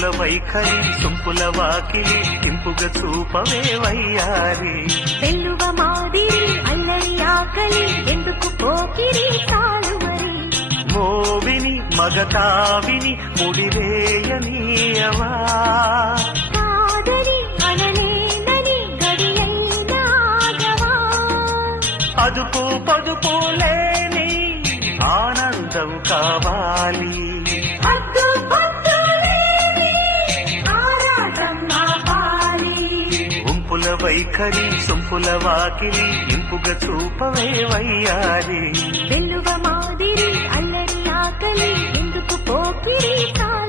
ఉంపుల వైఖరి సొంపుల వాకిలి ఇంపుగా చూపవే వయ్యారి వెల్లువ మాదిరి అల్లరి ఆకలి ఎందుకు పోకిరి చాలు మరి మోవిని మగతావిని ముడివేయనీయవా కాదని అనలేనని గడియైనాగవా అదుపు పదుపు లేని ఆనందం కావాలి హద్దు పొద్దు లేని ఆరాటం ఆపాలి ఉంపుల వైఖరి సొంపుల వాకిలి ఇంపుగా చూపవే వయ్యారి వెల్లువ మాదిరి అల్లరి ఆకలి ఎందుకు పోకిరి చాలు